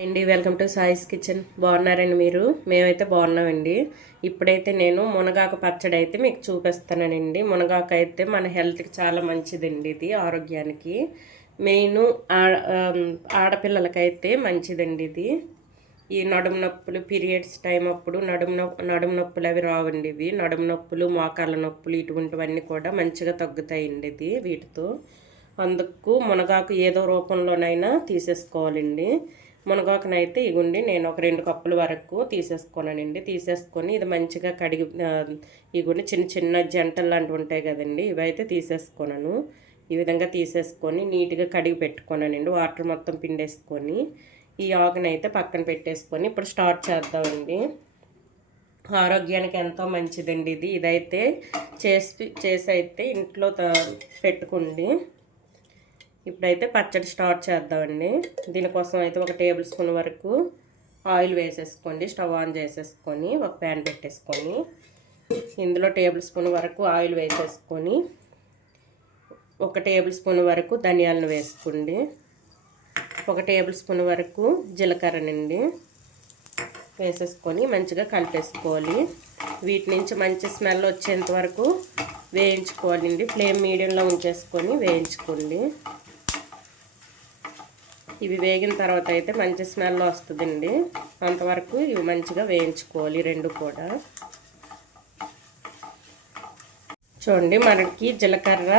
అండి welcome to సాయిస్ kitchen. బాగున్నారండి మీరు? మేమైతే బాగున్నామండి. ఇప్పుడైతే నేను మునగాకు పచ్చడి అయితే మీకు చూపిస్తానండి. మునగాకు అయితే మన హెల్త్కి చాలా మంచిదండి ఇది ఆరోగ్యానికి. మెయిన్ ఆడపిల్లలకైతే మంచిదండి ఇది. ఈ నడుము నొప్పులు పీరియడ్స్ టైం అప్పుడు నడుము నొప్పి నడుము నొప్పులు అవి రావండి ఇవి. నడుము నొప్పులు మోకాళ్ళ నొప్పులు ఇటువంటివన్నీ కూడా మంచిగా తగ్గుతాయండి ఇది వీటితో. అందుకు మునగాకు ఏదో రూపంలోనైనా తీసేసుకోవాలండి. మునగాకునైతే ఇగుండి నేను ఒక రెండు కప్పుల వరకు తీసేసుకోనండి. తీసేసుకొని ఇది మంచిగా కడిగి ఇగుండి చిన్న చిన్న జంటలు లాంటివి ఉంటాయి కదండి ఇవైతే తీసేసుకున్నాను ఈ విధంగా తీసేసుకొని నీట్గా కడిగి పెట్టుకున్నానండి వాటర్ మొత్తం పిండేసుకొని ఈ ఆకునైతే పక్కన పెట్టేసుకొని ఇప్పుడు స్టార్ట్ చేద్దామండి. ఆరోగ్యానికి ఎంతో మంచిదండి ఇది. ఇదైతే చేసి చేసి అయితే ఇంట్లో పెట్టుకోండి. ఇప్పుడైతే పచ్చడి స్టార్ట్ చేద్దామండి. దీనికోసం అయితే ఒక టేబుల్ స్పూన్ వరకు ఆయిల్ వేసేసుకోండి స్టవ్ ఆన్ చేసేసుకొని ఒక ప్యాన్ పెట్టేసుకొని ఇందులో టేబుల్ స్పూన్ వరకు ఆయిల్ వేసేసుకొని ఒక టేబుల్ స్పూన్ వరకు ధనియాలను వేసుకోండి. ఒక టేబుల్ స్పూన్ వరకు జీలకర్రనండి వేసేసుకొని మంచిగా కలిపేసుకోవాలి. వీటి నుంచి మంచి స్మెల్ వచ్చేంత వరకు వేయించుకోవాలండి. ఫ్లేమ్ మీడియంలో ఉంచేసుకొని వేయించుకోండి. ఇవి వేగిన తర్వాత అయితే మంచి స్మెల్ వస్తుందండి. అంతవరకు ఇవి మంచిగా వేయించుకోవాలి రెండు కూడా. చూడండి మనకి జీలకర్ర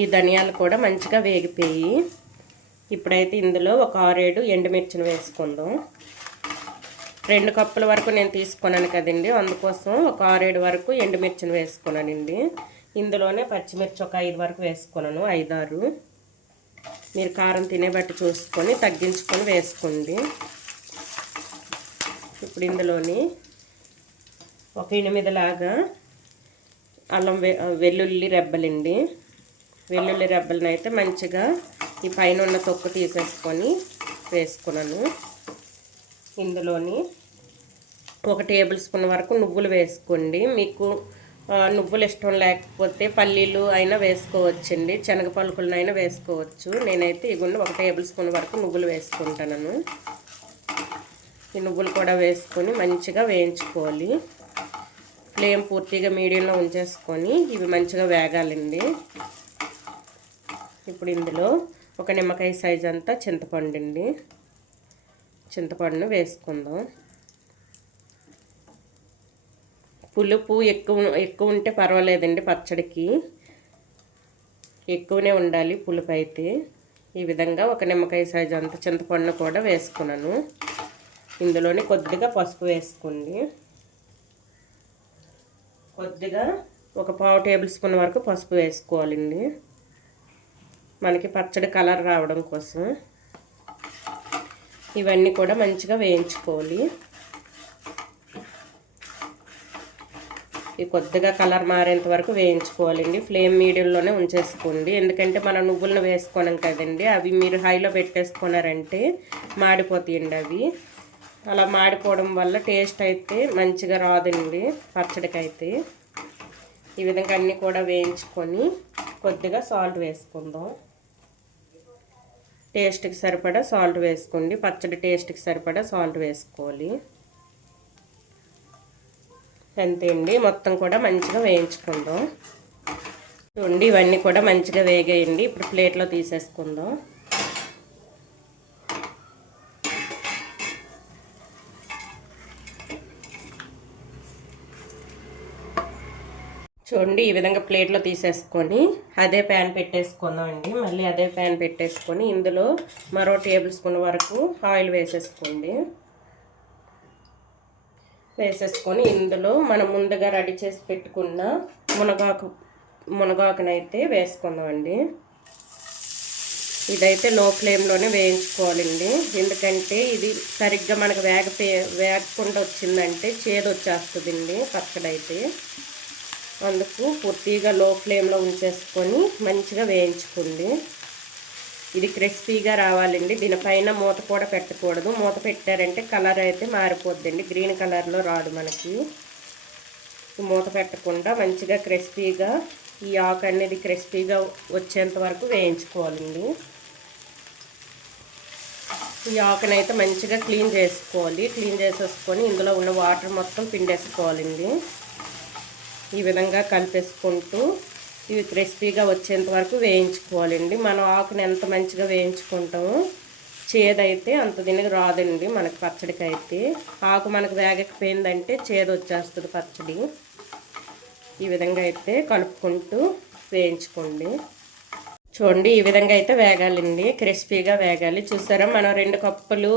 ఈ ధనియాలు కూడా మంచిగా వేగిపోయి ఇప్పుడైతే ఇందులో ఒక ఆరేడు ఎండుమిర్చిని వేసుకుందాం. రెండు కప్పుల వరకు నేను తీసుకున్నాను కదండి అందుకోసం ఒక ఆరేడు వరకు ఎండుమిర్చిని వేసుకున్నానండి. ఇందులోనే పచ్చిమిర్చి ఒక ఐదు వరకు వేసుకున్నాను ఐదారు. మీరు కారం తినే బట్టి చూసుకొని తగ్గించుకొని వేసుకోండి. ఇప్పుడు ఇందులోని ఒక ఎనిమిదిలాగా అల్లం వెల్లుల్లి రెబ్బలండి. వెల్లుల్లి రెబ్బలను అయితే మంచిగా ఈ పైన ఉన్న తొక్కు తీసేసుకొని వేసుకున్నాను. ఇందులోని ఒక టేబుల్ స్పూన్ వరకు నువ్వులు వేసుకోండి. మీకు నువ్వులు ఇష్టం లేకపోతే పల్లీలు అయినా వేసుకోవచ్చండి. శనగ పలుకులనైనా వేసుకోవచ్చు. నేనైతే ఇగుండి ఒక టేబుల్ స్పూన్ వరకు నువ్వులు వేసుకుంటాను ఈ నువ్వులు కూడా వేసుకొని మంచిగా వేయించుకోవాలి. ఫ్లేమ్ పూర్తిగా మీడియంలో ఉంచేసుకొని ఇవి మంచిగా వేగాలండి. ఇప్పుడు ఇందులో ఒక నిమ్మకాయ సైజ్ అంతా చింతపండు అండి. చింతపండును వేసుకుందాం. పులుపు ఎక్కువ ఎక్కువ ఉంటే పర్వాలేదండి పచ్చడికి. ఎక్కువనే ఉండాలి పులుపు అయితే. ఈ విధంగా ఒక నిమ్మకాయ సైజు అంత చింతపండు కూడా వేసుకున్నాను. ఇందులోనే కొద్దిగా పసుపు వేసుకోండి. కొద్దిగా ఒక పావు టేబుల్ స్పూన్ వరకు పసుపు వేసుకోవాలండి. మనకి పచ్చడి కలర్ రావడం కోసం. ఇవన్నీ కూడా మంచిగా వేయించుకోవాలి. ఇవి కొద్దిగా కలర్ మారేంత వరకు వేయించుకోవాలండి. ఫ్లేమ్ మీడియంలోనే ఉంచేసుకోండి. ఎందుకంటే మనం నువ్వులను వేసుకోనం కదండి. అవి మీరు హైలో పెట్టేసుకున్నారంటే మాడిపోతాయండి అవి. అలా మాడిపోవడం వల్ల టేస్ట్ అయితే మంచిగా రాదండి పచ్చడికి అయితే ఈ విధంగా అన్నీ కూడా వేయించుకొని కొద్దిగా సాల్ట్ వేసుకుందాం. టేస్ట్కి సరిపడా సాల్ట్ వేసుకోండి. పచ్చడి టేస్ట్కి సరిపడా సాల్ట్ వేసుకోవాలి. అంతే అండి. మొత్తం కూడా మంచిగా వేయించుకుందాం. చూడండి ఇవన్నీ కూడా మంచిగా వేగేయండి. ఇప్పుడు ప్లేట్లో తీసేసుకుందాం. చూడండి ఈ విధంగా ప్లేట్లో తీసేసుకొని అదే ప్యాన్ పెట్టేసుకుందాం అండి. మళ్ళీ అదే ప్యాన్ పెట్టేసుకొని ఇందులో మరో టేబుల్ స్పూన్ వరకు ఆయిల్ వేసేసుకోండి. వేసేసుకొని ఇందులో మనం ముందుగా రెడీ చేసి పెట్టుకున్న మునగాకు మునగాకునైతే వేసుకుందామండి. ఇదైతే లో ఫ్లేమ్లోనే వేయించుకోవాలండి. ఎందుకంటే ఇది సరిగ్గా మనకు వేగపే వేగకుండా వచ్చిందంటే చేదు వచ్చేస్తుందండి పచ్చడైతే. అందుకు పూర్తిగా లో ఫ్లేమ్లో ఉంచేసుకొని మంచిగా వేయించుకోండి. ఇది క్రిస్పీగా రావాలండి. దీనిపైన మూత కూడా పెట్టకూడదు. మూత పెట్టారంటే కలర్ అయితే మారిపోద్దండి. గ్రీన్ కలర్లో రాదు మనకి. మూత పెట్టకుండా మంచిగా క్రిస్పీగా ఈ ఆకు అనేది క్రిస్పీగా వచ్చేంత వరకు వేయించుకోవాలండి. ఈ ఆకునైతే మంచిగా క్లీన్ చేసుకోవాలి. క్లీన్ చేసేసుకొని ఇందులో ఉన్న వాటర్ మొత్తం పిండేసుకోవాలండి. ఈ విధంగా కలిపేసుకుంటూ ఇవి క్రిస్పీగా వచ్చేంత వరకు వేయించుకోవాలండి. మనం ఆకుని ఎంత మంచిగా వేయించుకుంటామో చేదైతే అంత దీనికి రాదండి మనకి పచ్చడికి అయితే ఆకు మనకు వేగకపోయిందంటే చేదు వచ్చేస్తుంది పచ్చడి. ఈ విధంగా అయితే కలుపుకుంటూ వేయించుకోండి. చూడండి ఈ విధంగా అయితే వేగాలండి. క్రిస్పీగా వేగాలి. చూసారా మనం రెండు కప్పులు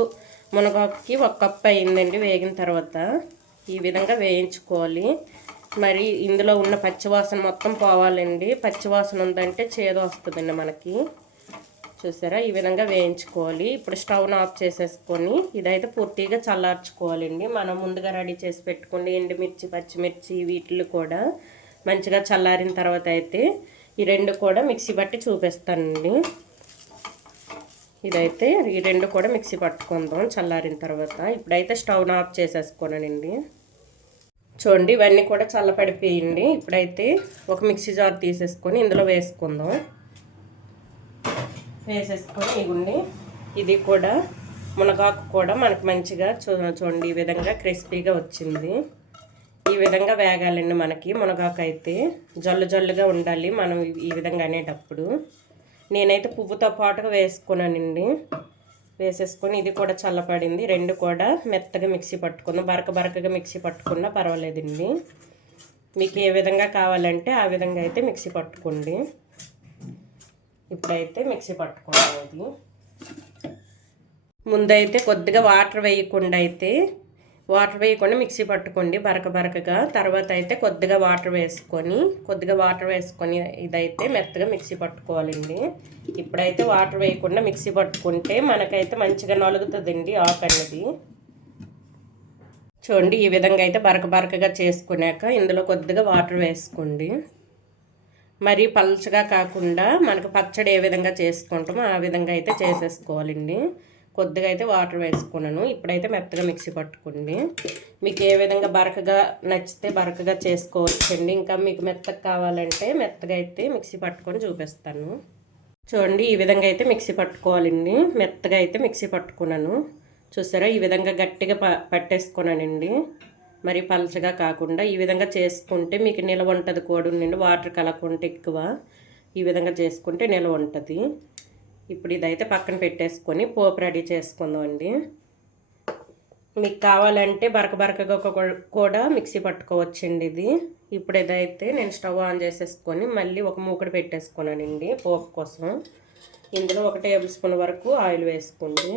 మునగాకుకి ఒక కప్పు అయిందండి వేగిన తర్వాత. ఈ విధంగా వేయించుకోవాలి. మరి ఇందులో ఉన్న పచ్చివాసన మొత్తం పోవాలండి. పచ్చివాసన ఉందంటే చేదు వస్తుందండి మనకి. చూసారా? ఈ విధంగా వేయించుకోవాలి. ఇప్పుడు స్టవ్ను ఆఫ్ చేసేసుకొని ఇదైతే పూర్తిగా చల్లార్చుకోవాలండి. మనం ముందుగా రెడీ చేసి పెట్టుకోండి ఎండుమిర్చి పచ్చిమిర్చి వీటిలు కూడా మంచిగా చల్లారిన తర్వాత అయితే ఈ రెండు కూడా మిక్సీ పట్టి చూపిస్తానండి. ఇదైతే ఈ రెండు కూడా మిక్సీ పట్టుకుందాం చల్లారిన తర్వాత. ఇప్పుడైతే స్టవ్ ఆఫ్ చేసేసుకోనండి. చూడండి ఇవన్నీ కూడా చల్లపడిపోయండి ఇప్పుడైతే ఒక మిక్సీ జార్ తీసేసుకొని ఇందులో వేసుకుందాం. వేసేసుకొని ఇగుండి ఇది కూడా మునగాకు కూడా మనకు మంచిగా చూ చూడండి ఈ విధంగా క్రిస్పీగా వచ్చింది. ఈ విధంగా వేగాలండి మనకి మునగాకు అయితే. జల్లు జల్లుగా ఉండాలి మనం ఈ విధంగా అనేటప్పుడు. నేనైతే పువ్వుతో పాటుగా వేసుకున్నానండి. వేసేసుకొని ఇది కూడా చల్లపడింది. రెండు కూడా మెత్తగా మిక్సీ పట్టుకుందాం. బరక బరకగా మిక్సీ పట్టుకున్నా పర్వాలేదండి మీకు ఏ విధంగా కావాలంటే ఆ విధంగా అయితే మిక్సీ పట్టుకోండి. ఇప్పుడైతే మిక్సీ పట్టుకోండి ఇది ముందైతే కొద్దిగా వాటర్ వేయకుండా అయితే వాటర్ వేయకుండా మిక్సీ పట్టుకోండి బరక బరకగా. తర్వాత అయితే కొద్దిగా వాటర్ వేసుకొని కొద్దిగా వాటర్ వేసుకొని ఇదైతే మెత్తగా మిక్సీ పట్టుకోవాలండి. ఇప్పుడైతే వాటర్ వేయకుండా మిక్సీ పట్టుకుంటే మనకైతే మంచిగా నలుగుతుందండి ఆకు అనేది. చూడండి ఈ విధంగా అయితే బరక బరకగా చేసుకున్నాక ఇందులో కొద్దిగా వాటర్ వేసుకోండి. మరీ పల్చగా కాకుండా మనకు పచ్చడి ఏ విధంగా చేసుకుంటామో ఆ విధంగా అయితే చేసేసుకోవాలండి. కొద్దిగా అయితే వాటర్ వేసుకున్నాను. ఇప్పుడైతే మెత్తగా మిక్సీ పట్టుకోండి మీకు ఏ విధంగా బరకగా నచ్చితే బరకగా చేసుకోవచ్చండి. ఇంకా మీకు మెత్తగా కావాలంటే మెత్తగా అయితే మిక్సీ పట్టుకొని చూపిస్తాను. చూడండి ఈ విధంగా అయితే మిక్సీ పట్టుకోవాలండి. మెత్తగా అయితే మిక్సీ పట్టుకున్నాను. చూసారా ఈ విధంగా గట్టిగా ప పట్టేసుకున్నానండి. మరి పలచగా కాకుండా ఈ విధంగా చేసుకుంటే మీకు నిల్వ ఉంటుంది కోడి వాటర్ కలకుంటే ఎక్కువ ఈ విధంగా చేసుకుంటే నిల్వ ఉంటుంది. ఇప్పుడు ఇదైతే పక్కన పెట్టేసుకొని పోపు రెడీ చేసుకుందాం అండి మీకు కావాలంటే బరక బరకగా కూడా మిక్సీ పట్టుకోవచ్చండి ఇది. ఇప్పుడు ఇదైతే నేను స్టవ్ ఆన్ చేసేసుకొని మళ్ళీ ఒక మూకడు పెట్టేసుకున్నానండి పోపు కోసం. ఇందులో ఒక టేబుల్ స్పూన్ వరకు ఆయిల్ వేసుకోండి.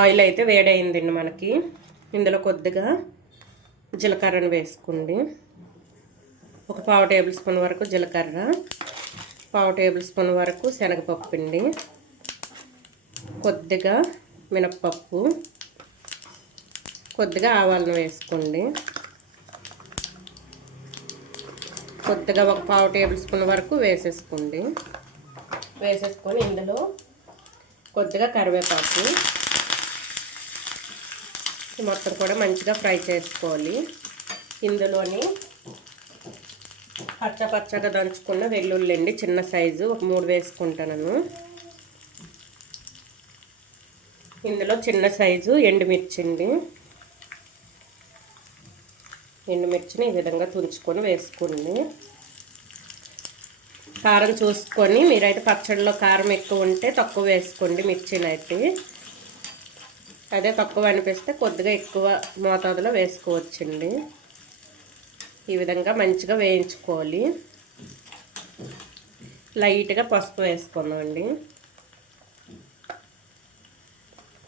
ఆయిల్ అయితే వేడైందండి మనకి. ఇందులో కొద్దిగా జీలకర్రను వేసుకోండి. ఒక పావు టేబుల్ స్పూన్ వరకు జీలకర్ర పావు టేబుల్ స్పూన్ వరకు శనగపప్పు అండి కొద్దిగా మినప్పప్పు కొద్దిగా ఆవాలను వేసుకోండి. కొద్దిగా ఒక పావు టేబుల్ స్పూన్ వరకు వేసేసుకోండి. వేసేసుకొని ఇందులో కొద్దిగా కరివేపాకు మొత్తం కూడా మంచిగా ఫ్రై చేసుకోవాలి. ఇందులోని పచ్చ పచ్చగా దంచుకున్న వెల్లుల్లి అండి చిన్న సైజు ఒక మూడు వేసుకుంటాను ఇందులో చిన్న సైజు ఎండుమిర్చి అండి ఎండుమిర్చిని ఈ విధంగా తుంచుకొని వేసుకోండి. కారం చూసుకొని మీరైతే పచ్చడిలో కారం ఎక్కువ ఉంటే తక్కువ వేసుకోండి మిర్చిని అయితే అదే తక్కువ అనిపిస్తే కొద్దిగా ఎక్కువ మోతాదులో వేసుకోవచ్చండి. ఈ విధంగా మంచిగా వేయించుకోవాలి. లైట్గా పసుపు వేసుకుందామండి.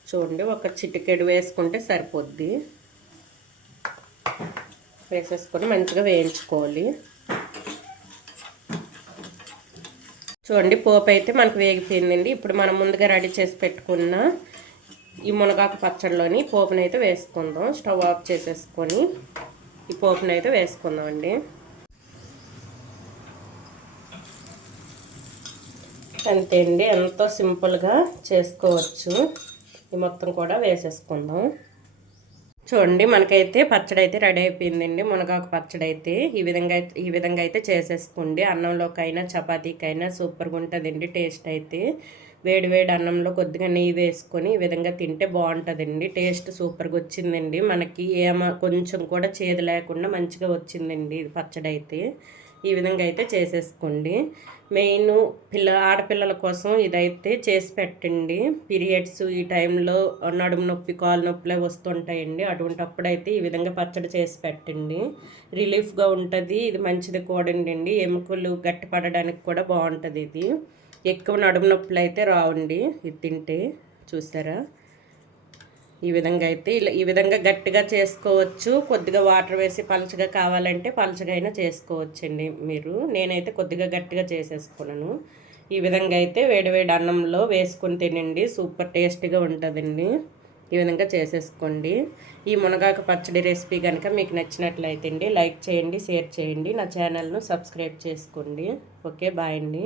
చూడండి ఒక చిటికెడు వేసుకుంటే సరిపోద్ది. వేసేసుకొని మంచిగా వేయించుకోవాలి. చూడండి పోపు అయితే మనకు వేగిపోయిందండి. ఇప్పుడు మనం ముందుగా రెడీ చేసి పెట్టుకున్న ఈ మునగాకు పచ్చడిలోని పోపునైతే వేసుకుందాం. స్టవ్ ఆఫ్ చేసేసుకొని ఈ పోపునైతే వేసుకుందాం అండి అంతే అండి ఎంతో సింపుల్గా చేసుకోవచ్చు. ఈ మొత్తం కూడా వేసేసుకుందాం. చూడండి మనకైతే పచ్చడి అయితే రెడీ అయిపోయిందండి. మునగాకు పచ్చడి అయితే ఈ విధంగా అయితే- ఈ విధంగా అయితే చేసేసుకోండి. అన్నంలోకైనా చపాతీకైనా సూపర్గా ఉంటుందండి టేస్ట్ అయితే. వేడి వేడి అన్నంలో కొద్దిగా నెయ్యి వేసుకొని ఈ విధంగా తింటే బాగుంటుందండి. టేస్ట్ సూపర్గా వచ్చిందండి. మనకి ఏమ కొంచెం కూడా చేదు లేకుండా మంచిగా వచ్చిందండి ఇది పచ్చడి అయితే ఈ విధంగా అయితే చేసేసుకోండి. మెయిన్ పిల్ల ఆడపిల్లల కోసం ఇదైతే చేసి పెట్టండి. పీరియడ్స్ ఈ టైంలో నడుము నొప్పి కాలు నొప్పులే వస్తుంటాయండి. అటువంటప్పుడైతే ఈ విధంగా పచ్చడి చేసి పెట్టండి. రిలీఫ్గా ఉంటుంది. ఇది మంచిది కూడా అండి. ఎముకలు గట్టిపడడానికి కూడా బాగుంటుంది ఇది. ఎక్కువ నడుము నొప్పులు అయితే రావండి. ఇది తింటే చూసారా? ఈ విధంగా అయితే ఇలా ఈ విధంగా గట్టిగా చేసుకోవచ్చు. కొద్దిగా వాటర్ వేసి పలచగా కావాలంటే పలచగా అయినా చేసుకోవచ్చండి మీరు. నేనైతే కొద్దిగా గట్టిగా చేసేసుకున్నాను. ఈ విధంగా అయితే వేడివేడి అన్నంలో వేసుకొని తినండి. సూపర్ టేస్టీగా ఉంటుందండి. ఈ విధంగా చేసేసుకోండి. ఈ మునగాకు పచ్చడి రెసిపీ కనుక మీకు నచ్చినట్లయితే అండి లైక్ చేయండి షేర్ చేయండి. నా ఛానల్ను సబ్స్క్రైబ్ చేసుకోండి. ఓకే బాయ్ అండి.